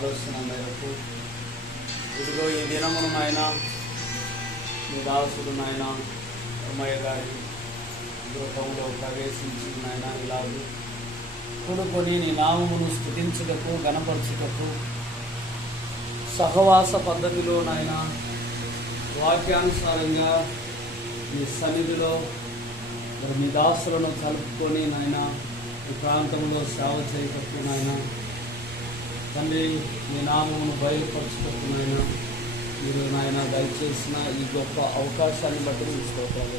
ఆలోచన మేరకు ఇదిగో ఈ దినమును నాయన మీ దాసుడు నాయన అమ్మయ్య గారి గృహంలో ప్రవేశించి నాయన ఇలాగూ కూడుకొని నీ నామమును స్తుతించుటకు గణపరచుటకు సహవాస పద్ధతిలో నాయన వాక్యానుసారంగా మీ సన్నిధిలో మీ దాసులను కలుపుకొని నాయన ఈ ప్రాంతంలో సేవ చేయటకు నాయన తండ్రి మీ నామమును బయలుపరచుటకు నాయన మీరు నాయన దయచేసిన ఈ గొప్ప అవకాశాన్ని బట్టి మీకు స్తోత్రాలు.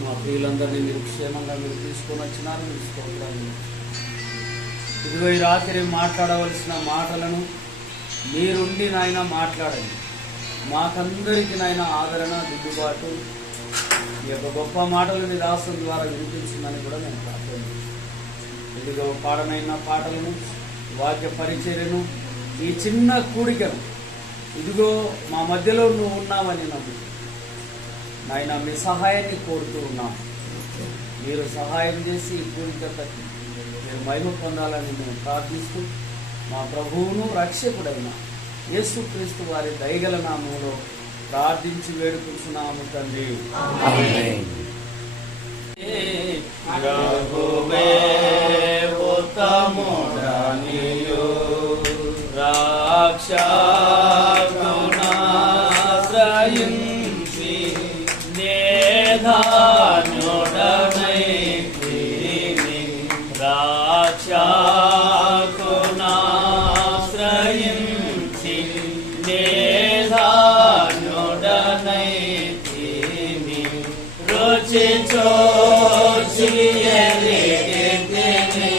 మా ప్రియులందరినీ మీరు క్షేమంగా మీరు తీసుకొని వచ్చినారు, మీకు స్తోత్రాలు. ఇదిగో ఈ రాత్రి మాట్లాడవలసిన మాటలను మీరుండి నాయన మాట్లాడండి. మాకందరికీ నాయన ఆదరణ, దిద్దుబాటు ఈ యొక్క గొప్ప మాటలు మీ దాసుల ద్వారా వినిపించిందని కూడా నేను ప్రార్థిస్తున్నాను. ఇదిగో పాడనైన పాటలను, వాక్య పరిచర్యను, ఈ చిన్న కూడికను ఇదిగో మా మధ్యలో నువ్వు ఉన్నావని నమ్ము నాయన మీ సహాయాన్ని కోరుతూ ఉన్నాం. మీరు సహాయం చేసి ఈ కూడికకి మీరు మహిమ పొందాలని మేము ప్రార్థిస్తూ మా ప్రభువును రక్షకుడైన యేసుక్రీస్తు వారి దయగల నామములో ప్రార్థించి వేడుకుంటున్నాము తండ్రి. రాక్షగుణాశ్రయించి నేధాన్యుడనైతిని రాక్షగుణాశ్రయించి నేధాన్యుడనైతిని రుచి చూచి ఎరిగితిని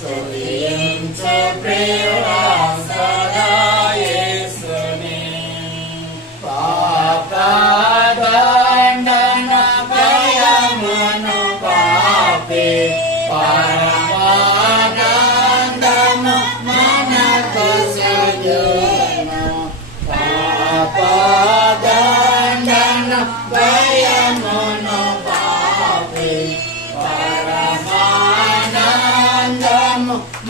స్తుతించు ప్రియుడా సదా యేసుని. పాపదండన భయమును పాపి పరమానందము మనకు సగను. పాపదండన భయమును పాపి పరమానందము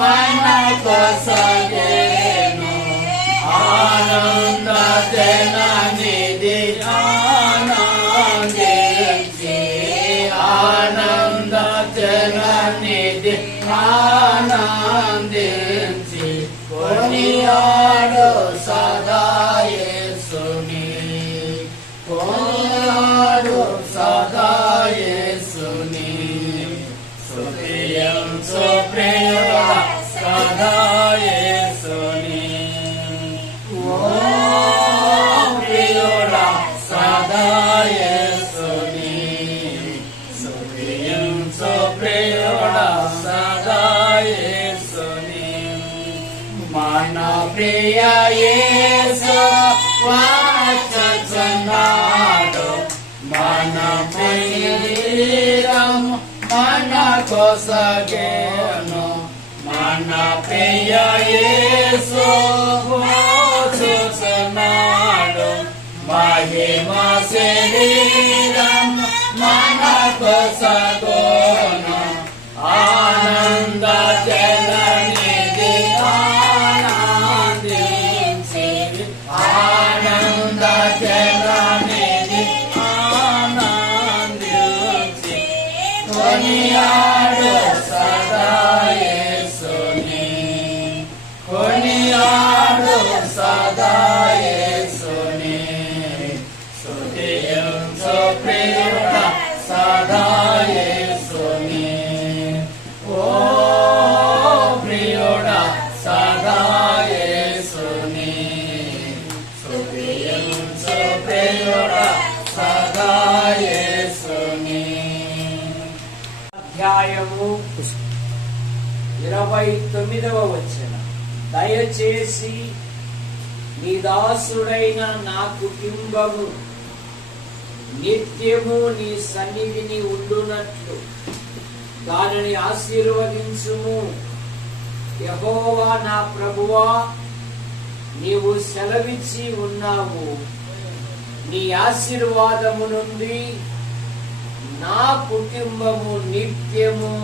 మనకు సగను. ఆనంద జననిధి ఆనందించి ఆనంద జననిధి ఆనందించి కొనియాడు సదా యేసుని. కొనియాడు సదా యేసుని. స్తుతించు ప్రియుడా సదా యేసుని. ఓ ప్రియుడా సదా యేసుని. స్తుతించు ప్రియుడా సదా యేసుని. మన ప్రియ యేసు వచ్చుచున్నాడు. మన ప్రియం మన కొసగేను. మన ప్రియ యేసు వచ్చుచున్నాడు. మహిమ శరీరం మన కొసగోను. ఆనంద జననిధి ఆనందించి ఆనంద జననిధి ఆనందించి కొనియాడు సదా యేసుని. కొనియాడు సదా యేసుని. స్తుతించు ప్రియుడా సదా యేసుని. ఓ ప్రియుడా సదా యేసుని. స్తుతించు ప్రియుడా సదా యేసుని. అధ్యాయము 29వ వచనం. దయచేసి నీ దాసుడైన నా కుటుంబము నిత్యము నీ సన్నిధిని ఉండునట్లు దానిని ఆశీర్వదించుము. యెహోవా నా ప్రభువా, నీవు సెలవిచ్చి ఉన్నావు. నీ ఆశీర్వాదము నుండి నా కుటుంబము నిత్యము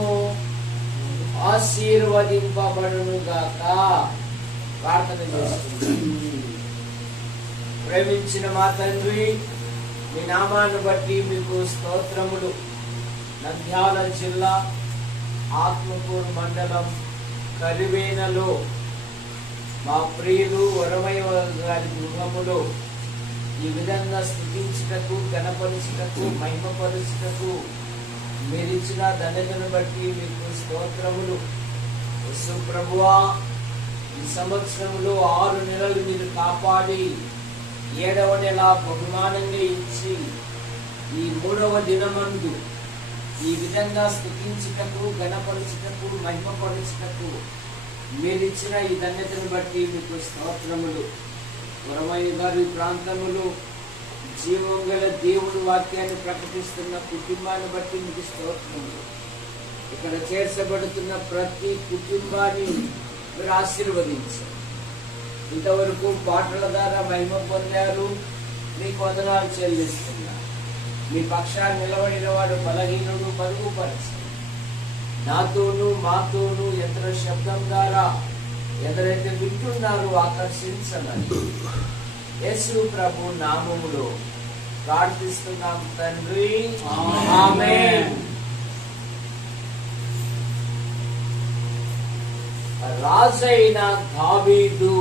ఆశీర్వదింపబడునుగాక. ప్రార్థన చేస్తున్నాను. ప్రేమించిన మా తండ్రి, మీ నామాన్ని బట్టి మీకు స్తోత్రములు. నంద్యాల జిల్లా ఆత్మకూరు మండలం కరివేనలో మా ప్రియులు వరమయ్య గారి గృహములో ఈ విధంగా స్తుతించుటకు, గణపరుచుటకు, మహిమపరుచుటకు మీరిచ్చిన ధన్యతను బట్టి మీకు స్తోత్రములు. యేసు ప్రభువా, ఈ సంవత్సరంలో 6 నెలలు మీరు కాపాడి 7వ నెల బహుమానంగా ఇచ్చి ఈ 3వ దినమందు ఈ విధంగా స్తుతించుటకు, గణపరుచుటకు, మహిమపరుచుటకు మీరిచ్చిన ఈ ధన్యతను బట్టి మీకు స్తోత్రములు. వరమయ్య గారి ప్రాంతములో జీవం గల దేవుని వాక్యాన్ని ప్రకటిస్తున్న కుటుంబాన్ని బట్టి మీకు స్తోత్రములు. ఇక్కడ చేర్చబడుతున్న ప్రతి కుటుంబాన్ని మీరు ఆశీర్వదించారు. ఇంతవరకు పాటల ద్వారా మహిమ పొందారు. మీకు వందనాలు చెల్లిస్తున్నారు. మీ పక్షాన్ని నిలబడిన వాడు బలహీనుడు పరుగుపరచు. నాతోనూ మాతోనూ యంత్ర శబ్దం ద్వారా ఎవరైతే వింటున్నారో ఆకర్షించమని యేసు ప్రభు నామములో ప్రార్థిస్తున్నాం తండ్రి, ఆమేన్. రాజైన దావీదు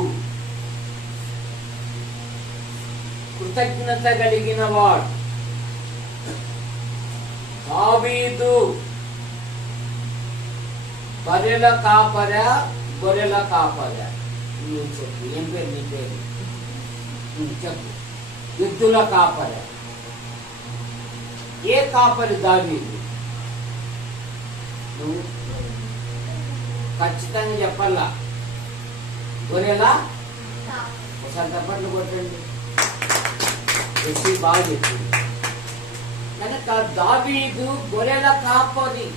కృతజ్ఞత కలిగిన వాడు. దావీదు బర్రెల కాపరా, గొర్రెల కాపరా? నువ్వు చెప్పు, ఏం పేరు నీ పేరు? చెప్పు. ఎద్దుల కాపరా? ఏ కాపరి దావీదు? నువ్వు ఖచ్చితంగా చెప్పాలా, గొర్రెలా ఒకసారి తప్పట్లు కొట్టండి. బాగా చెప్పింది కనుక దావీదు గొర్రెల కాపరి.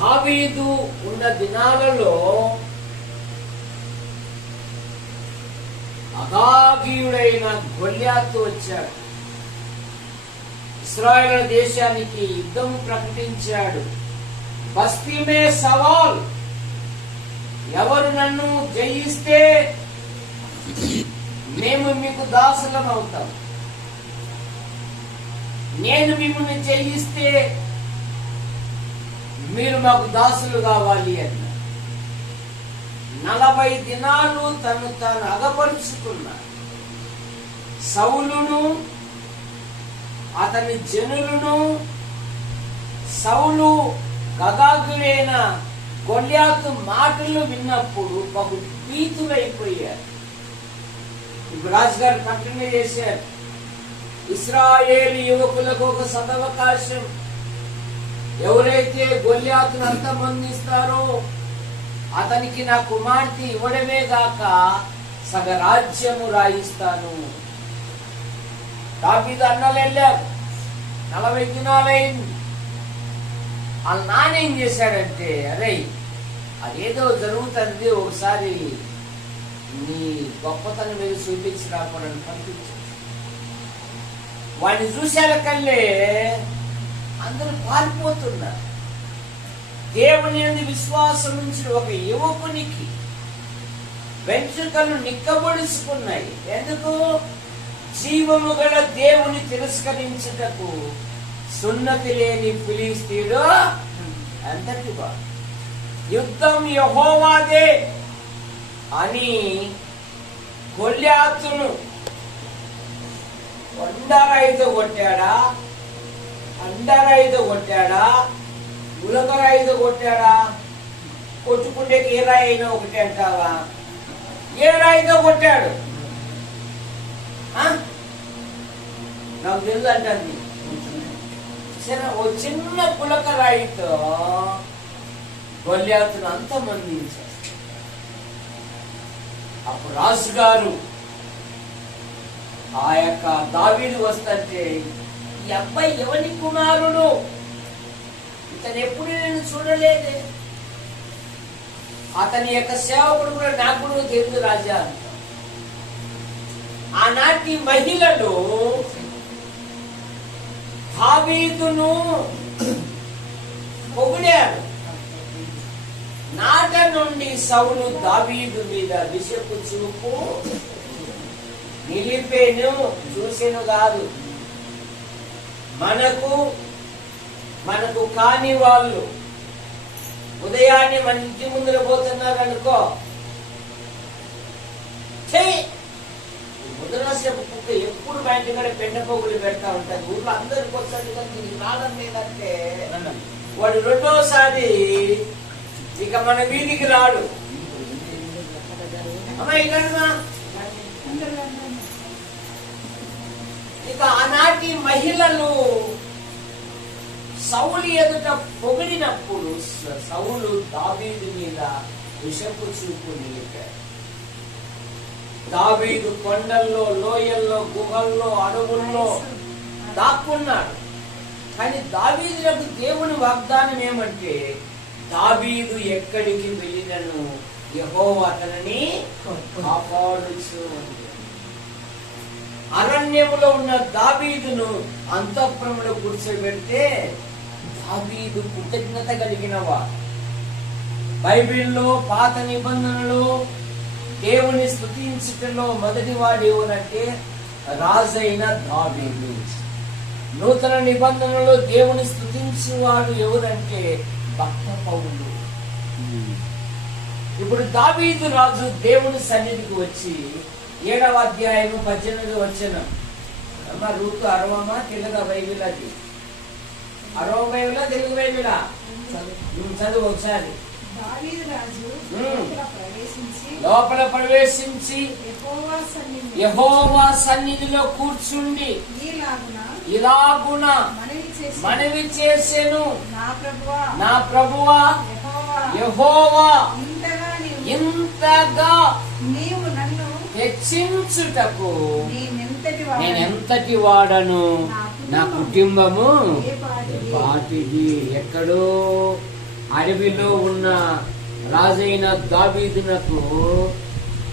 దావీదు ఉన్న దినాలలో అగాగీయుడైన గొల్యాతు వచ్చాడు. ఇశ్రాయేలు దేశానికి యుద్ధం ప్రకటించాడు. బస్తీమే సవాల్, ఎవరు నన్ను జయిస్తే మేము మీకు దాసులం అవుతాం, నేను మిమ్మల్ని జయిస్తే మీరు మాకు దాసులు కావాలి అన్న. 40 దినాలు తను తాను అగపరుచుకున్నాడు. సౌలును అతని జనులను, సౌలు గగాగుడైన గొల్యాతు మాటలు విన్నప్పుడు బహు భీతులైపోయారు. ఇప్పుడు రాజుగారు ప్రకటన చేశారు, ఇశ్రాయేలు యువకులకు ఒక సదవకాశం, ఎవరైతే గొల్యాతును అంతమొందిస్తారో అతనికి నా కుమార్తె ఇవ్వడమే గాక సగ రాజ్యము రాయిస్తాను. దావీదు అన్నలు వెళ్ళారు. 40 దినాలైంది. వాళ్ళ నాన్న ఏం చేశాడంటే, అరే అదేదో జరుగుతుంది, ఒకసారి నీ గొప్పతనం మీద చూపించి రాకూడని పంపించాడు. వాడిని చూశారకల్లే అందరూ పారిపోతున్నారు. దేవుని యందు విశ్వాసం ఉంచిన ఒక యువకునికి వెంట్రుకలు నిక్కబొడుచుకున్నాయి. ఎందుకు? జీవము గల దేవుని తిరస్కరించుటకు సున్నతి లేని ఫిలిస్తీయుడు అంతటి వాడు. యుద్ధం యెహోవాదే అని గొల్యాతును కొండరాయితో కొట్టాడా, అండరాయితో కొట్టాడా, ఉలకరాయితో కొట్టాడా? కొట్టుకుంటే ఏ రాయి అయినా ఒకటి అంటావా? ఏ రాయితో కొట్టాడు? నాకు తెలుసు అంటుంది. ఓ చిన్న పులక రాయితో గొల్యాతును అంతమందించారు. అప్పుడు రాజుగారు ఆ యొక్క దావీదు వస్తుంటే, ఈ అబ్బాయి ఎవరి కుమారుడు, ఇతను ఎప్పుడు నేను చూడలేదే, అతని యొక్క సేవకుడు కూడా నాకు కూడా తెలుసు రాజా. ఆనాటి మహిళలు దావీదును పొగిడారు. నాట నుండి సౌలు దావీదు మీద విషపు చూపు నిలిపేను, చూసేను కాదు. మనకు కాని వాళ్ళు ఉదయాన్నే మన ఇంటి ముందర పోతున్నారు అనుకో, ముద్రసేపు కుక్క ఎప్పుడు మా ఇంటి కూడా పెండ పొగులు పెడతా ఉంటారు. ఊర్లో అందరికి వస్తాడు కానీ దీనికి రావడం లేదంటే వాడు రెండోసారి ఇక మన వీధికి రాడు. అమ్మా ఇక్కడ ఇక ఆనాటి మహిళలు సౌలు ఎదుట పొగిడినప్పుడు సౌలు దావీదు మీద విషపు చూపు నిలిపాడు. దావీదు కొండల్లో, లోయల్లో, గుహల్లో, అడవుల్లో దాక్కున్నాడు. కానీ దావీదులకు దేవుని వాగ్దానం ఏమంటే, దావీదు ఎక్కడికి వెళ్ళినను యెహోవా అతనిని కాపాడుచు. అరణ్యములో ఉన్న దావీదును అంతఃపురములో కూర్చోబెడితే దావీదు కృతజ్ఞత కలిగినవాడు. బైబిల్లో పాత నిబంధనలో దేవుని స్తుతించుటలో మొదటి వాడు ఎవరంటే రాజైన దావీదు. నూతన నిబంధనలో దేవుని స్తుతించేవాడు ఎవరంటే భక్త పౌలు. ఇప్పుడు దావీదు రాజు దేవుని సన్నిధికి వచ్చి 7వ అధ్యాయం 18వ వచనం. అమ్మ రూతు అరవమా తెలుగు బైబిల్, అది అరవ బైబిలా తెలుగు బైబిలా? చదువు ఒకసారి. లోపల ప్రవేశించి యెహోవా సన్నిధిలో కూర్చుండి ఇలాగున మనవి చేసెను, నా ప్రభువా యెహోవా ఇంతగా నీవు నన్ను హెచ్చించుటకు నేనెంతటి నేనెంతటి వాడను, నా కుటుంబము పాటిది. ఎక్కడో అడవిలో ఉన్న రాజైన దావీదునకు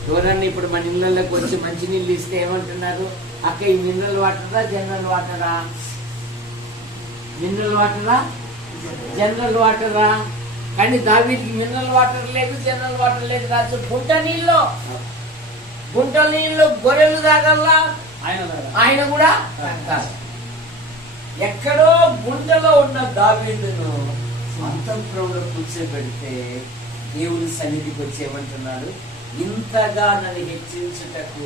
ఎవరన్నా ఇప్పుడు మన ఇళ్ళకి వచ్చి మంచినీళ్ళు ఇస్తే ఏమంటున్నారు? అక్క ఈ మినరల్ వాటరా జనరల్ వాటరా? మినరల్ వాటరా జనరల్ వాటరా? కానీ దావీదుకి మినరల్ వాటర్ లేదు, జనరల్ వాటర్ లేదు. రాజు గుంట నీళ్ళు గొర్రెలు తాగల్లా, ఆయన కూడా తాగాలి. ఎక్కడో గుంటలో ఉన్న దావీదును అంతఃపురంలో కూర్చోబెడితే దేవుని సన్నిధికి వచ్చేమంటున్నాడు, ఇంతగా నన్ను హెచ్చించుటకు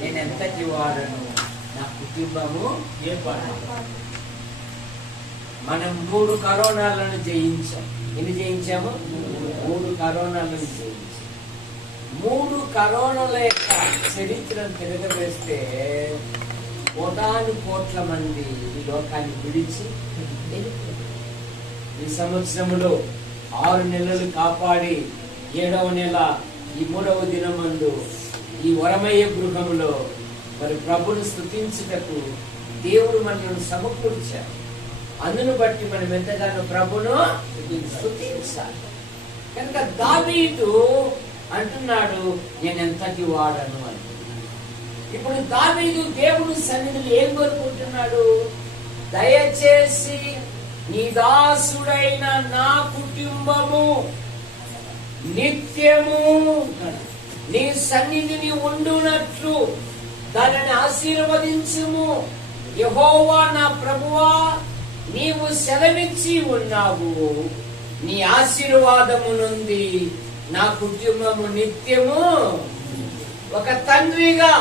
నేను ఎంతటి వాడను, నా కుటుంబము ఏ పాడు. మనం 3 కరోనాలను జయించాం. ఎన్ని జయించాము? 3 కరోనాలను జయించాం. 3 కరోనాల యొక్క చరిత్రను తిరగవేస్తే 1,000 కోట్ల మంది ఈ లోకాన్ని విడిచి ఈ సంవత్సరంలో 6 నెలలు కాపాడి 7వ నెల ఈ 3వ దినమందు ఈ వరమయ్య గృహంలో మరి ప్రభుని స్తుతించుటకు దేవుడు మనల్ని సమకూర్చారు. అందును బట్టి మనం ఎంతగానో ప్రభును స్తుతించాలి. కనుక దావీదు అంటున్నాడు, నేను ఎంతటి వాడను అని. ఇప్పుడు దావీదు దేవుని సన్నిధిలో ఏం కోరుకుంటున్నాడు? దయచేసి నీ దాసుడైన నా కుటుంబము నిత్యము నీ సన్నిధిని ఉండునట్లు దానిని ఆశీర్వదించుము. యెహోవా నా ప్రభువా, నీవు సెలవిచ్చి ఉన్నావు, నీ ఆశీర్వాదము నుండి నా కుటుంబము నిత్యము. ఒక తండ్రిగా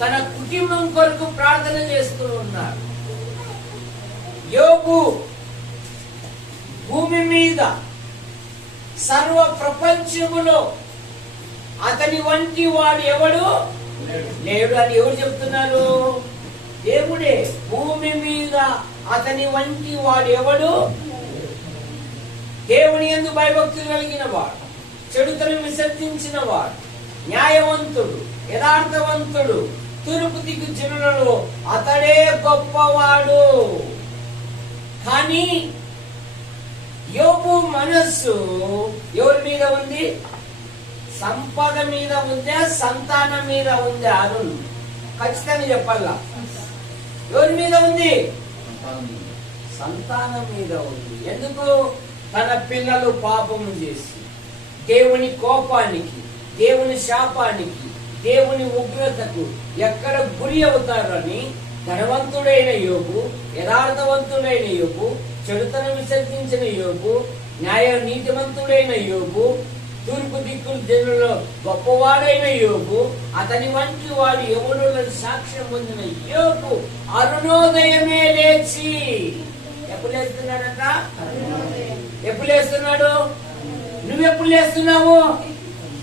తన కుటుంబం కొరకు ప్రార్థన చేస్తూ ఉన్నాడు. యోబు భూమి మీద సర్వ ప్రపంచములో అతని వంటి వాడు ఎవడు లేడు అని ఎవరు చెప్తున్నారు? దేవుడే. భూమి మీద అతని వంటి వాడు ఎవడు? దేవుని యందు భయభక్తులు కలిగిన వాడు, చెడుతనం విసర్జించిన వాడు, న్యాయవంతుడు, యథార్థవంతుడు, తూర్పు దిక్కు జనులలో అతడే గొప్పవాడు. కానీ యోబు మనస్సు ఎవరి మీద ఉంది? సంపద మీద ఉందా, సంతానం మీద ఉందా? అరుణ్ ఖచ్చితంగా చెప్పాలా. ఎవరి మీద ఉంది? సంతానం మీద ఉంది. ఎందుకు? తన పిల్లలు పాపము చేసి దేవుని కోపానికి, దేవుని శాపానికి, దేవుని ఉగ్రతకు ఎక్కడ గురి అవుతారని ధనవంతుడైన యోబు, యథార్థవంతుడైన యోబు, చెడుతనం విసర్జించిన యోబు, న్యాయ నీతివంతుడైన యోబు, తూర్పు దిక్కుల జనులలో గొప్పవాడైన యోబు, అతని వంటి వాడు ఎవడు సాక్ష్యం పొందిన యోబు అరుణోదయమే లేచి ఎప్పుడు లేస్తున్నాడట? ఎప్పుడు లేస్తున్నాడు? నువ్వెప్పుడు లేస్తున్నావు?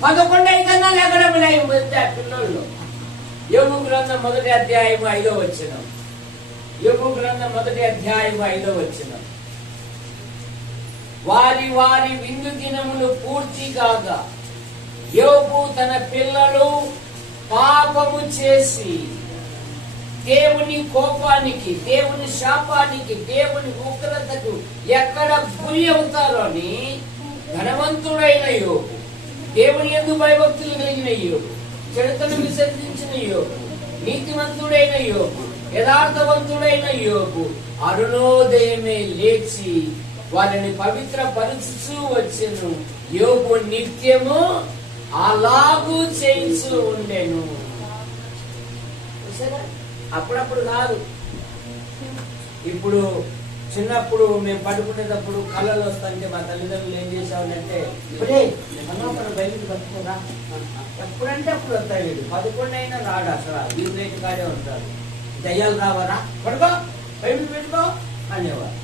11 అయితేనా లేకుండా పిల్లలు. యోబు గ్రంథం 1వ అధ్యాయం 5వ వచనం. యోబు గ్రంథం 1వ అధ్యాయం 5వ వచనం. వారి వారి విందు దినములు పూర్తి కాగా యోబు తన పిల్లలు పాపము చేసి దేవుని కోపానికి, దేవుని శాపానికి, దేవుని ఉగ్రతకు ఎక్కడ గురి అవుతారో అని ధనవంతుడైన యోబు, దేవుని యందు భయభక్తులు కలిగిన యోబు, చెడుతను విసర్జించిన యోబు, నీతివంతుడైన యోబు, యథార్థవంతుడైన యోబు అరుణోదయమే లేచి వారిని పవిత్రపరచుచూ వచ్చెను. యోబు నిత్యము అలాగూ చేయించు ఉండెను. అప్పుడప్పుడు కాదు. ఇప్పుడు చిన్నప్పుడు మేము పడుకునేటప్పుడు కళలు వస్తుంటే మా తల్లిదండ్రులు ఏం చేసామంటే, ఇప్పుడే బయటికి పట్టుకోరా, ఎప్పుడంటే అప్పుడు వస్తాయి. 11 అయినా రాడు అసలు, వీరు రేటు కాడే ఉంటారు. దయ్యాలు రావరా, పడుకో, బైబిల్ పెట్టుకో అనేవారు.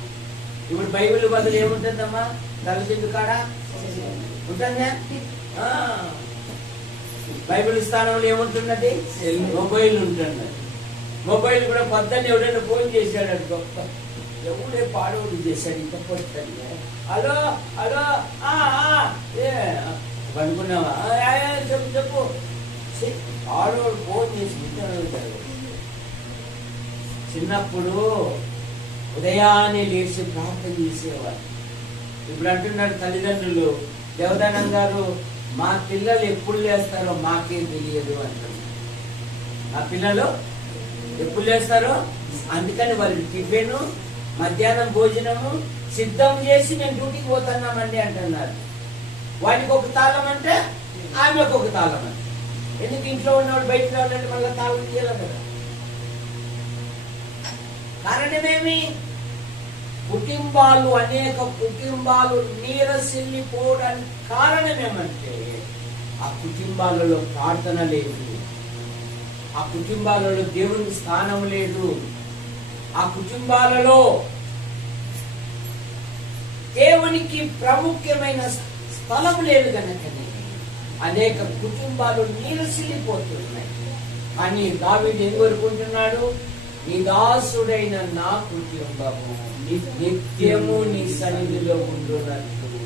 ఇప్పుడు బైబిల్ బదులు ఏముంటుందమ్మా? తలదిండు కాడ ఉంటుందా? బైబిల్ స్థానంలో ఏముంటున్నది? మొబైల్ ఉంటున్నది. మొబైల్ కూడా పొద్దున్న ఎవడైనా ఫోన్ చేశాడు గొప్ప, ఎవడే పాడవుడు చేశాడు ఇంత పొద్దున్నే. హలో హలో అనుకున్నావా? చెప్పు చెప్పు. ఆడవాడు ఫోన్ చేసి వింటాడు. చిన్నప్పుడు ఉదయాన్నే లేచి ప్రార్థన చేసేవాడు. ఇప్పుడు అంటున్నాడు తల్లిదండ్రులు, దేవదానం గారు మా పిల్లలు ఎప్పుడు లేస్తారో మాకే తెలియదు అంటున్నారు. ఆ పిల్లలు ఎప్పుడు లేస్తారో అందుకని వాళ్ళకి టిఫిన్ మధ్యాహ్నం భోజనము సిద్ధం చేసి నేను డ్యూటీకి పోతున్నామండి అంటున్నారు. వాడికి ఒక తాళం అంటే ఆమెకు ఒక తాళం అంటే. ఎందుకు ఇంట్లో ఉన్నవాడు బయటకు రావాలంటే మళ్ళీ తాళం తీయాలి కదా. కారణమేమి? కుటుంబాలు, అనేక కుటుంబాలు నీరసిల్లిపోవడానికి కారణం ఏమంటే ఆ కుటుంబాలలో ప్రార్థన లేదు, ఆ కుటుంబాలలో దేవునికి స్థానం లేదు, ఆ కుటుంబాలలో దేవునికి ప్రాముఖ్యమైన స్థలం లేదు కనుకనే అనేక కుటుంబాలు నీరసిల్లిపోతున్నాయి. అని దావీదు ఏం కోరుకుంటున్నాడు? నీ దాసుడైన నా కుటుంబము నిత్యము నీ సన్నిధిలో ఉండునట్టు.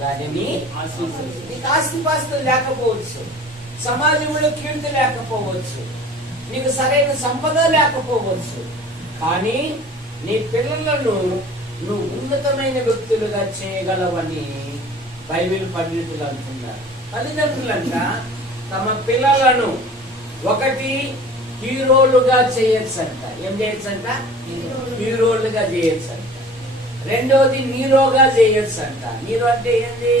కానీ నీకు ఆస్తిపాస్తులు లేకపోవచ్చు, సమాజంలో కీర్తి లేకపోవచ్చు, నీకు సరైన సంపద లేకపోవచ్చు, కానీ నీ పిల్లలను నువ్వు ఉన్నతమైన వ్యక్తులుగా చేయగలవని బైబిల్ పండితులు అంటున్నారు. తల్లిదండ్రులంట తమ పిల్లలను ఒకటి హీరోలుగా చేయొచ్చంట. ఏం చేయొచ్చంట? హీరోలుగా చేయొచ్చంట. రెండోది నీరోగా చేయొచ్చంట. నీరు అంటే ఏంది?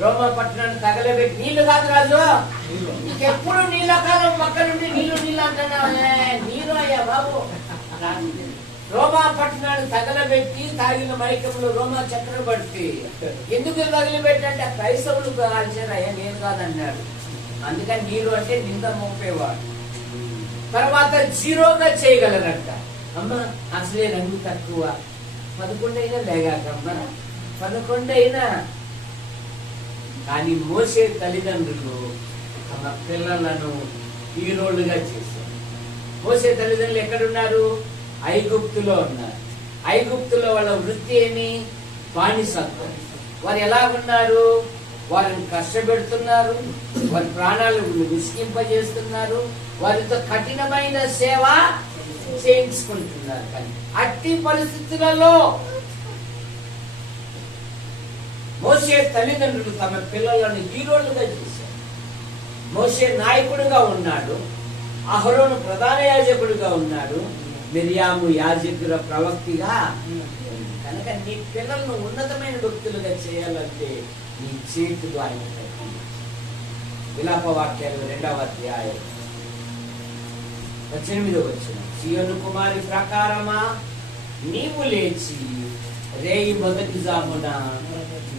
రోమా పట్టణాన్ని తగలబెట్టి, నీళ్లు కాదు రాజు, నీకెప్పుడు నీళ్ళకాలం పక్క నుండి నీళ్లు అంటున్నావు. నీరు అయ్యా బాబు. రోమా పట్టణాన్ని తగలబెట్టి తాగిన మైకంలో రోమా చక్రవర్తి ఎందుకు తగిలిపెట్టి అంటే క్రైస్తవులు కాల్చారయ్యా, నేను కాదన్నాడు. అందుకని నీరు అంటే నింద మోపేవాడు. తర్వాత జీరోగా చేయగలరంట. అమ్మ అసలే రంగు తక్కువ, 11 అయినా లేగాకమ్మా, 11 అయినా. కానీ మోసే తల్లిదండ్రులు తమ పిల్లలను హీరోలుగా చేశారు. మోసే తల్లిదండ్రులు ఎక్కడున్నారు? ఐగుప్తులో ఉన్నారు. ఐగుప్తులో వాళ్ళ వృత్తి ఏమి? బానిసత్వం. వారు ఎలా ఉన్నారు? వారిని కష్టపెడుతున్నారు, వారి ప్రాణాలను విసిగింపజేస్తున్నారు, వారితో కఠినమైన సేవ చేయించుకుంటున్నారు. కానీ అట్టి పరిస్థితులలో మోసే తల్లిదండ్రులు తమ పిల్లలను హీరోలుగా చేశారు. మోసే నాయకుడిగా ఉన్నాడు, అహరోను ప్రధాన యాజకుడిగా ఉన్నాడు, మిర్యాము యాజకుల ప్రవక్తిగా. కనుక నీ పిల్లలను ఉన్నతమైన వ్యక్తులుగా చేయాలంటే నీ చేతులు ఆయన విలాప వాక్యాలు 2వ అధ్యాయం 18వ వచనం. సీయోను కుమారి ప్రకారమా నీవు లేచి రేయి మొదటి జామున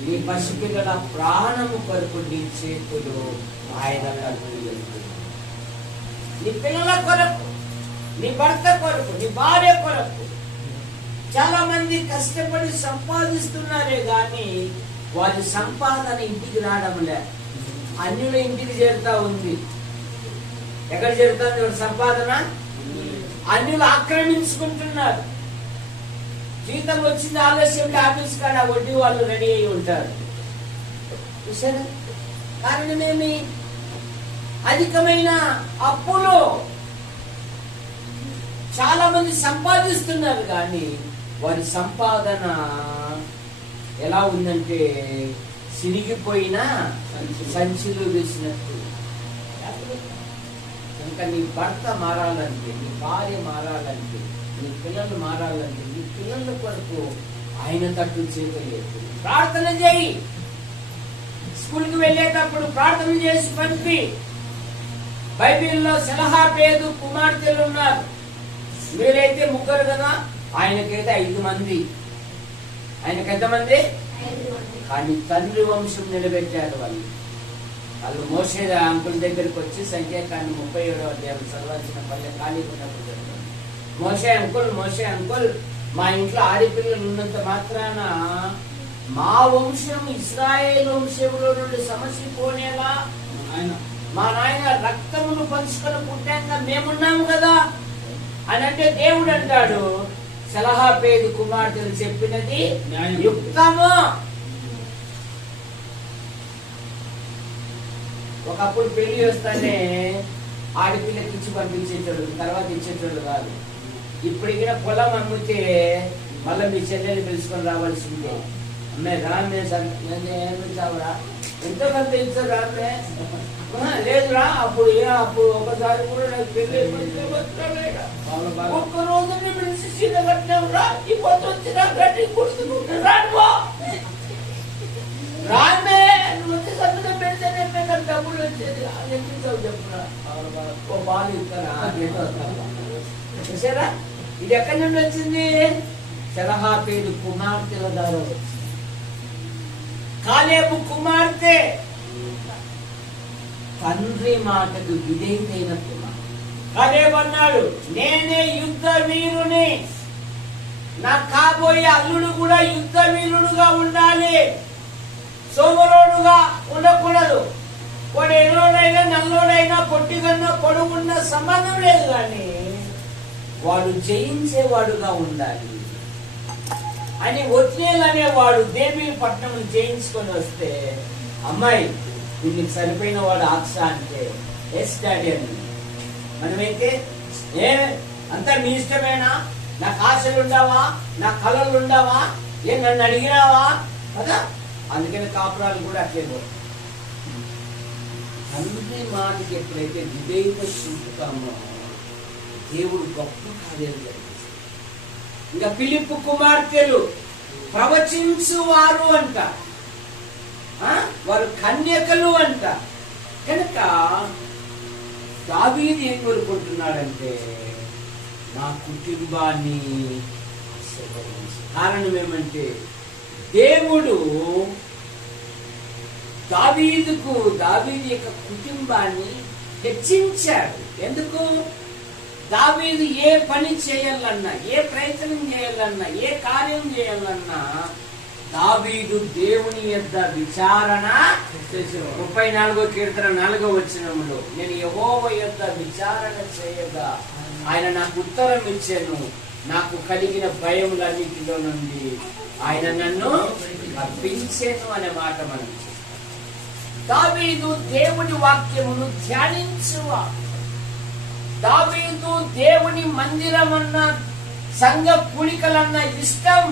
నీ పసిపిల్లల ప్రాణము కొరకు నీ చేతులు ఆయన నీ పిల్లల కొరకు, నీ భర్త కొరకు, నీ భార్య కొరకు. చాలా మంది కష్టపడి సంపాదిస్తున్నారే గాని వారి సంపాదన ఇంటికి రావడం లే, అన్యుల ఇంటికి చేరుతా ఉంది. ఎక్కడ చేరుతుంది వారి సంపాదన? అన్యులు ఆక్రమించుకుంటున్నారు. జీతం వచ్చింది ఆలస్యం, ఆఫీస్ కాడ వడ్డీ వాళ్ళు రెడీ అయి ఉంటారు. చూసారా? కారణమేమి? అధికమైన అప్పులు. చాలా మంది సంపాదిస్తున్నారు కానీ వారి సంపాదన ఎలా ఉందంటే సిరిగిపోయిన సంచిలో వేసినట్టు. కనుక నీ భర్త మారాలంటే, నీ భార్య మారాలంటే, నీ పిల్లలు మారాలంటే, నీ పిల్లల కొరకు ఆయన తట్టు చేయలేదు. ప్రార్థన చేయి. స్కూల్కి వెళ్ళేటప్పుడు ప్రార్థన చేసి పంపి. బైబిల్లో సలహా పేదు కుమార్తెలు ఉన్నారు. మీరైతే 3 కదా, ఆయనకైతే 5 మంది. ఆయనకి ఎంతమంది? కానీ తండ్రి వంశం నిలబెట్టారు వాళ్ళు. మోషే అంకుల్ దగ్గరికి వచ్చి సంఖ్యాకాండం 37వ అధ్యాయం చదవాల్సిన పల్లె ఖాళీ ఉన్నప్పుడు మోషే అంకుల్ మా ఇంట్లో ఆడపిల్లలు ఉన్నంత మాత్రాన మా వంశం ఇశ్రాయేలు వంశంలో నుండి సమస్య పోనేలా, మా నాయన రక్తమును పంచుకొని పుట్టాక మేమున్నాము కదా. అని అంటే దేవుడు అంటాడు, సలహాపేదు కుమార్తెలు చెప్పినది యుక్తము. ఒకప్పుడు పెళ్లి వస్తానే ఆడపిల్లకి ఇచ్చి పంపించేటోడు, తర్వాత ఇచ్చేటోడు కాదు. ఇప్పటికైనా పొలం అమ్మితే మళ్ళీ మీ చెల్లెని పిలుచుకొని రావాల్సిందే. అమ్మాయి రామే ఏమిచ్చావురా, ఎంతో కొంత ఇచ్చారు రామే, లేదురా అప్పుడు అప్పుడు ఒకసారి కూడా నాకు పెళ్లి ఒక్క రోజు పిలిచి చీర కట్టినావురా, ఇప్పుడు వచ్చినా గట్టి కుడుతున్నా రామే, నువ్వు వచ్చి సంతకం పెడితేనే నాకు డబ్బులు వచ్చేది. అది ఎక్కించావు చెప్పురా, ఓ బాలు ఇస్తారా. ఇది ఎక్కడి నుండి వచ్చింది? సలహాపేదు కుమార్తెల ద్వారా వచ్చింది. కాలేబు కుమార్తె తండ్రి మాటకు విధేయుడైన కుమార్తె. కాలేబు అన్నాడు, నేనే యుద్ధ వీరుని, నా కాబోయే అల్లుడు కూడా యుద్ధ వీరుడుగా ఉండాలి, సోమరోడుగా ఉండకూడదు. వాడు ఎర్రోడైనా నల్లోడైనా పొట్టిగన్నా పొడుగున్న సంబంధం లేదు, కానీ వాడు జయించేవాడుగా ఉండాలి అని ఒత్నేలు అనేవాడు దేవి పట్నం జయించుకొని వస్తే, అమ్మాయి దీనికి సరిపోయిన వాడు ఆక్ష అంటే ఎస్ డాడీ అని. మనమైతే ఏ అంతా మీ ఇష్టమేనా, నాకు ఆశలు ఉండవా, నా కళలు ఉండవా, ఏ నన్ను అడిగినావా కదా. అందుకని కాపురాలు కూడా అట్లే పోతాయి. తండ్రి మాటకి ఎప్పుడైతే విధేయత చూపుతామో దేవుడు గొప్ప కార్యాలు జరిగిస్తాడు. ఇంకా ఫిలిప్పు కుమార్తెలు ప్రవచించువారు అంట, వారు కన్యకలు అంట. కనుక దావీదు ఏం కోరుకుంటున్నాడంటే, నా కుటుంబాన్ని కారణం ఏమంటే దేవుడు దావీదు యొక్క కుటుంబాన్ని హెచ్చించాడు. ఎందుకు? దావీదు ఏ పని చేయాలన్నా, ఏ ప్రయత్నం చేయాలన్నా, ఏ కార్యం చేయాలన్నా దావీదు దేవుని యొద్ద విచారణ. 34వ కీర్తన 4వ వచనంలో, నేను యెహోవా యొద్ద విచారణ చేయగా ఆయన నాకు ఉత్తరం ఇచ్చాను, నాకు కలిగిన భయములన్నిటిలో నుండి ఆయన నన్ను తప్పించాను అనే మాట మనం చూస్తాం. దావీదు దేవుని వాక్యమును ధ్యానించువా. దావీదు దేవుని మందిరం అన్న, సంఘ కూడికలన్న ఇష్టం.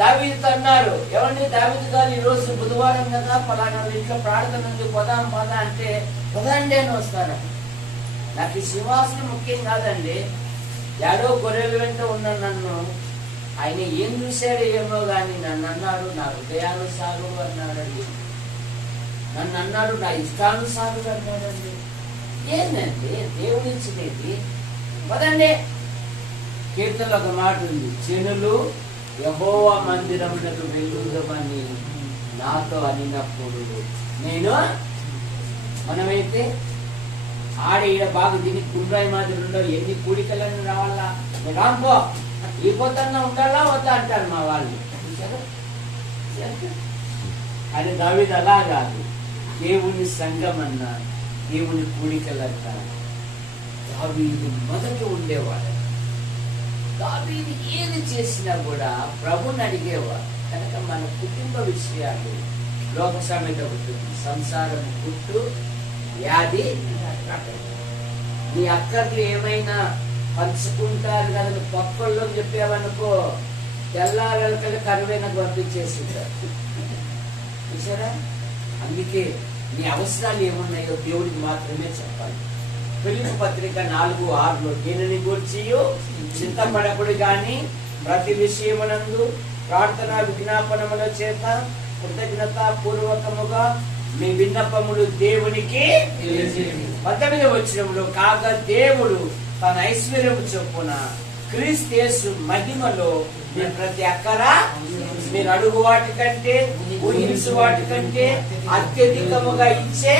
దావీదు అన్నారు, ఏమండి దావీదు గారు ఈ రోజు బుధవారం కదా, పలానా ఇంట్లో ప్రార్థన ఉంది, పదాం పద అంటే పదండి అని వస్తారు. నాకు ఈ సింహాసనం ముఖ్యం కాదండి, యాడో గొర్రెల వెంట ఉన్న నన్ను ఆయన ఏం చూశాడు ఏమో గాని నన్ను అన్నాడు నా హృదయానుసారుడు అన్నాడండి, నన్ను అన్నాడు నా ఇష్టానుసారుడు అన్నాడండి. ఏంటండి దేవుడి ఇచ్చినది? పదండి. కీర్తనలో ఒక మాట ఉంది, జనులు యెహోవా మందిరమునకు వెళ్ళుదామని నాతో అనినప్పుడు నేను. మనమైతే ఆడ ఈడ బాగా దీనికి గుండ్రాయి మాదిరి ఉండవు, ఎన్ని కూడికలన్నీ రావాలా, రాంపో ఈ పొద్దున్న ఉండాలా వద్దా అంటారు మా వాళ్ళు. అది దావీదు అలా కాదు, దేవుని సంఘం అన్నా, దేవుని కూడికలంతా దావీదు మొదట ఉండేవాడు. దావీదు ఏది చేసినా కూడా ప్రభుని అడిగేవాడు. కనుక మన కుటుంబ విషయాలు లోక సామెత ఉంటుంది, సంసారం పుట్టు వ్యాధి. నీ అక్కర్లు ఏమైనా పంచుకుంటారు కదా, పక్కల్లో చెప్పావనుకో తెల్లారలకల్లా కరువైనా పంపించేస్తుంటారు చూసారా. అందుకే నీ అవసరాలు ఏమున్నాయో దేవుడికి మాత్రమే చెప్పాలి. ఫిలిప్పీ పత్రిక 4:6 దీనిని గూర్చి చింతపడకుడు గాని ప్రతి విషయమునందు ప్రార్థన విజ్ఞాపనముల చేత కృతజ్ఞత పూర్వకముగా మీ విన్నపములు దేవునికి 19వ వచనంలో, కాగా దేవుడు తన ఐశ్వర్యము చొప్పున క్రీస్తు యేసు మహిమలో మీరు ప్రతి అక్కర మీరు అడుగు వాటి కంటే ఊహించు వాటి కంటే అత్యధికముగా ఇచ్చే.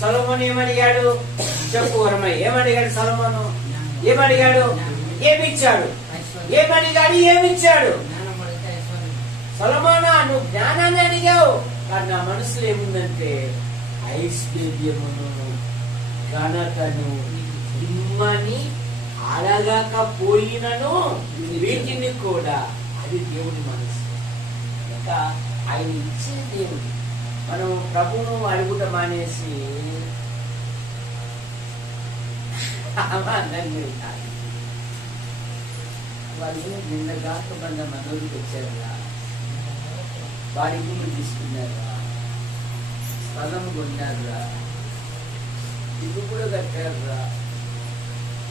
సొలొమోను ఏమడిగాడు చెప్పు వరమయ్య, ఏమడిగాడు సొలొమోను? ఏమడిగాడు? ఏమిచ్చాడు? ఏమడిగాడు? ఏమిచ్చాడు? సొలొమోనా నువ్వు జ్ఞానాన్ని అడిగావు, కానీ నా మనసులో ఏముందంటే ఐశ్వర్యమును ఘనతను కుటుంబాన్ని అడగకపోయినను వీటిని కూడా, అది దేవుని మనసు. ఇంకా ఆయన ఇచ్చిన దేవుడు. మనం ప్రభువును అడుగుట మానేసి వాళ్ళు నిన్న గాకబంద మనోడికి వచ్చారా, వాడి గుళ్ళు తీసుకున్నారా, స్థలం కొన్నారా, ఇల్లు కూడా కట్టారా,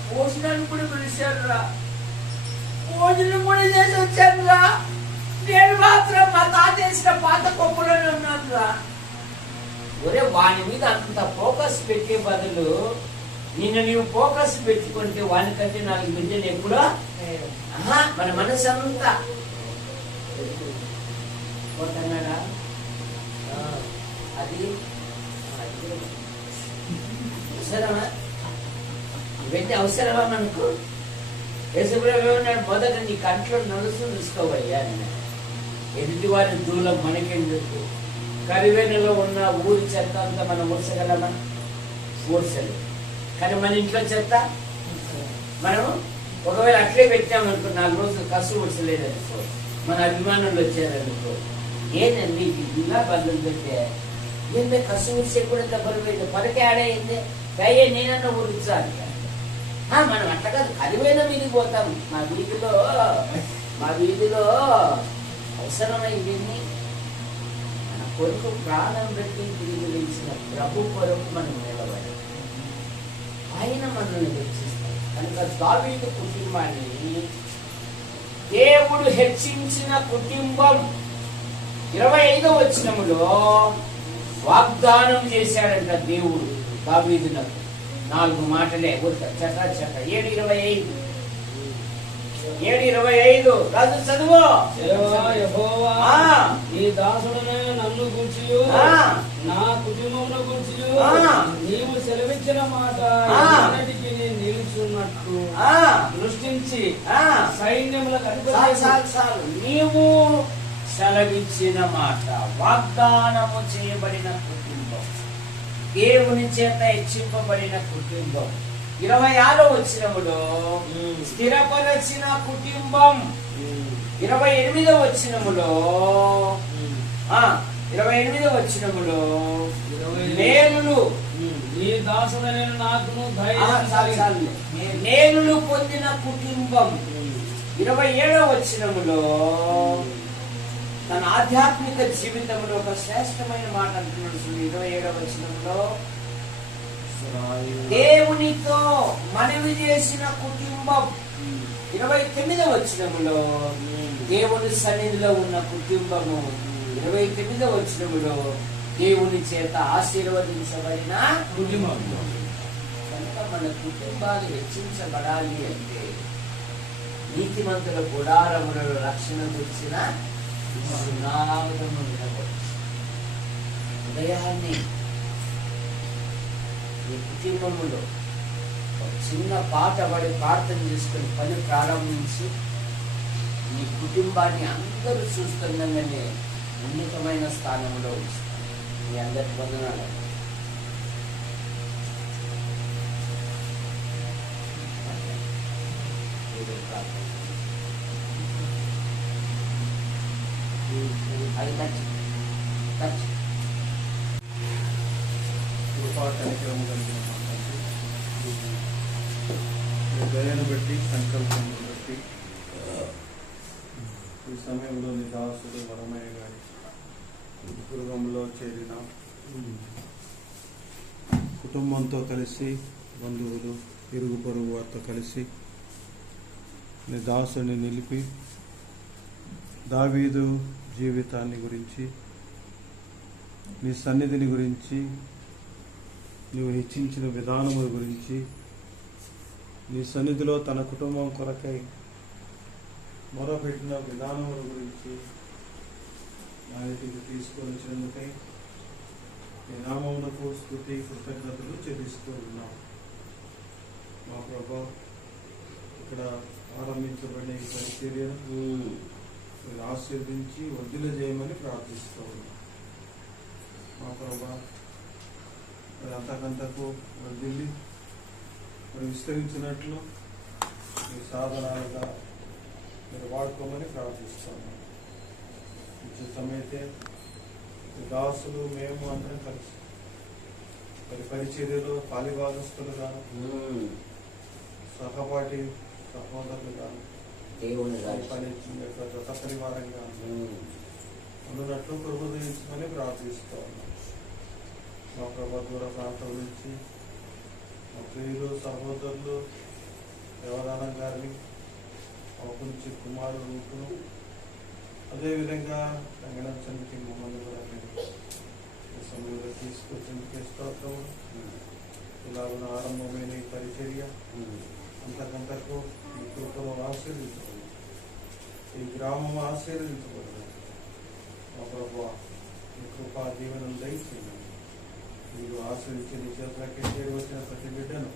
భోజనాన్ని కూడా పిలిచారా, భోజనం కూడా చేసి వచ్చారా. నేను మాత్రం మా తాత వేసిన పాత కొప్పులోనే ఉన్నానురా. ఒరే, వాని మీద అంత ఫోకస్ పెట్టే బదులు నిన్ను నీవు ఫోకస్ పెట్టుకుంటే వానికంటే 4 బిడ్డలు ఎప్పుడో మన మనసు అంతా పోతున్నాడా. అది అవసరమా? ఇవన్నీ అవసరమా మనకు? యేసుప్రభువు ఏమన్నాడు? మొదట నీ కంట్లో నలుసు చూసుకోవయ్యా అన్నాడు. ఎదుటి వారి దూలం మనకెందుకు? కరివేనలో ఉన్న ఊరి చెత్త అంతా మనం ఊడ్చగలమా? ఊడ్చలేదు. కానీ మన ఇంట్లో చెత్త మనం ఒకవేళ అట్లే పెట్టామనుకో, 4 రోజులు కసు ఊడ్చలేదనుకో, మన అభిమానులు వచ్చారనుకో, ఏంటండి ఇలా బంధువులు పెట్టే ఏంటంటే కసు ఊడ్చే కూడా డబ్బులు పెట్టి పరకే ఆడేయింది అయ్యే నేనన్నా ఊరించాలి. మనం అట్లా కాదు, కరివేన మీదకి పోతాం. మా వీధిలో అవసరమైంది. మన కొరకు ప్రాణం పెట్టి తిరిగి లేచిన ప్రభు కొరకు మనం నిలబడి ఆయన మనల్ని హెచ్చిస్తాడు. కనుక దావీదు కుటుంబాన్ని దేవుడు హెచ్చించిన కుటుంబం 25వ వచనములో వాగ్దానం చేశాడంట దేవుడు దావీదునకు. 4 మాటలే చట 7:25 రాజు చదువు. యెహోవా ఈ దాసుడనే నన్ను గూర్చియు నా కుటుంబమును గూర్చియు నీవు సెలవిచ్చిన మాట ఎన్నటికీ నిలుచున్నట్టు దృష్టించి సైన్యములకు అధిపతి నీవు సెలవిచ్చిన మాట, వాగ్దానము చేయబడిన కుటుంబం, దేవుని చేత హెచ్చింపబడిన కుటుంబం. 26వ వచనములో స్థిరపరచిన కుటుంబం. 28వ వచనములో 28వ వచనములో మేలులు ఈ దాసుడనే నాకును మేలులు పొందిన కుటుంబం. 27వ వచనములో తన ఆధ్యాత్మిక జీవితంలో ఒక శ్రేష్టమైన మాట అంటున్నాడు. 27వ వచనంలో దేవునితో మనవి చేసిన కుటుంబం. 29వ వచనములో దేవుని సన్నిధిలో ఉన్న కుటుంబము. 29వ వచనములో దేవుని చేత ఆశీర్వదించబడిన కుటుంబం. కనుక మన కుటుంబాలు హెచ్చించబడాలి అంటే నీతిమంతుల గుడారములలో రక్షణ గురించిన సునాదము వినవచ్చు. ఉదయాన్నే ఈ కుటుంబములో ఒక చిన్న పాట పడి ప్రార్థన చేసుకుని పని ప్రారంభించి ఈ కుటుంబాన్ని అందరూ చూస్తుండగానే ఉన్నతమైన స్థానంలో ఉంచుతారు. మీ అందరి వందనాలు. అది టచ్ కృపాకనికరము కలిగిన దయను బట్టి సంకల్పమును బట్టి ఈ సమయంలో నీ దాసుడు వరమయ్య గారి గృహంలో చేరిన కుటుంబంతో కలిసి, బంధువులు, ఇరుగు పొరుగు వారితో కలిసి నీ దాసుని నిలిపి దావీదు జీవితాన్ని గురించి, నీ సన్నిధిని గురించి, నువ్వు హెచ్చించిన విధానముల గురించి, నీ సన్నిధిలో తన కుటుంబం కొరకై మొరపెట్టిన విధానముల గురించి ఆయనకి తీసుకొని వచ్చినందుకై నీ నామమునకు స్తుతి కృతజ్ఞతలు చెల్లిస్తూ ఉన్నాం. మా ప్రభా, ఇక్కడ ఆరంభించబడిన ఈ పరిచర్యను మీరు ఆశీర్వదించి వదిలి చేయమని ప్రార్థిస్తూ ఉన్నాం. మా ప్రభా, మరి అంతకంతకు వదిలి మరి విస్తరించినట్లు మీ సాధనాలుగా మీరు వాడుకోమని ప్రార్థిస్తున్నాను. ఉచితమైతే మీ దాసులు మేము అందరం కలిసి మరి పరిచర్యలో పాలిభాగస్తులుగా సహపాఠి సహోదరులుగా దేవుని జత పరివారంగా అందునట్లు ప్రభుత్వించమని ప్రార్థిస్తూ ఉన్నాం. మా ప్రభా దూర ప్రాంతం నుంచి మా ప్రియులు సహోదరులు దేవదానం గారిని నుంచి కుమారుడు రూపును అదేవిధంగా సంగడం సమితి మమ్మల్ని కూడా మీరు ఈ సమయంలో తీసుకొచ్చేందుకు స్తోత్రం. ఇలాగున్న ఆరంభమైన ఈ పరిచర్య అంతకంతకు ఈ కృపలో ఆశీర్వించబడింది, ఈ గ్రామం ఆశీర్వించబడింది. మా ప్రభువా ఈ కృపా దీవెనలు దయచేయండి. మీరు ఆశ్రయించి నీ చేతులకే చేరి వచ్చిన ప్రతి బిడ్డను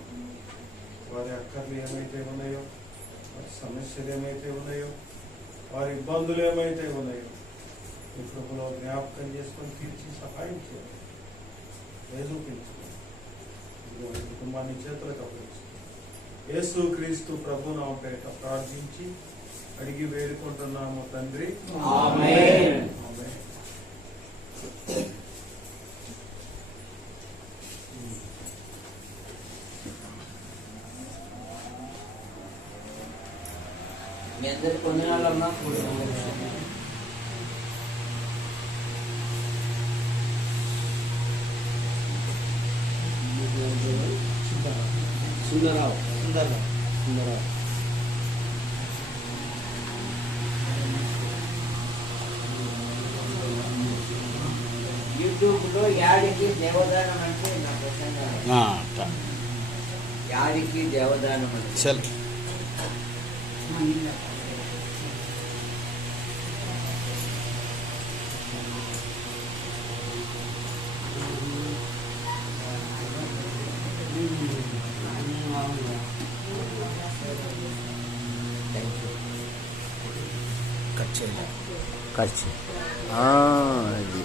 వారి అక్కర్లు ఏమైతే ఉన్నాయో, వారి సమస్యలు ఏమైతే ఉన్నాయో, వారి ఇబ్బందులు ఏమైతే ఉన్నాయో ఈ కృపలో జ్ఞాపకం చేసుకొని తీర్చి సహాయం చేయాలి. చూపించుకోండి. కుటుంబాన్ని చేతులకు అప్పగిస్తుంది. యేసు క్రీస్తు ప్రభు నామపేట ప్రార్థించి అడిగి వేడుకుంటున్నాము తండ్రి. ఆమేన్. ఆమేన్. మీ అందరి కొన్ని వాళ్ళమ్మా సుందరరావు యూట్యూబ్ లో యాడికి దేవదానం అంటే నా ప్రసంగం. యాడికి దేవదానం అంటే ఖర్చు అది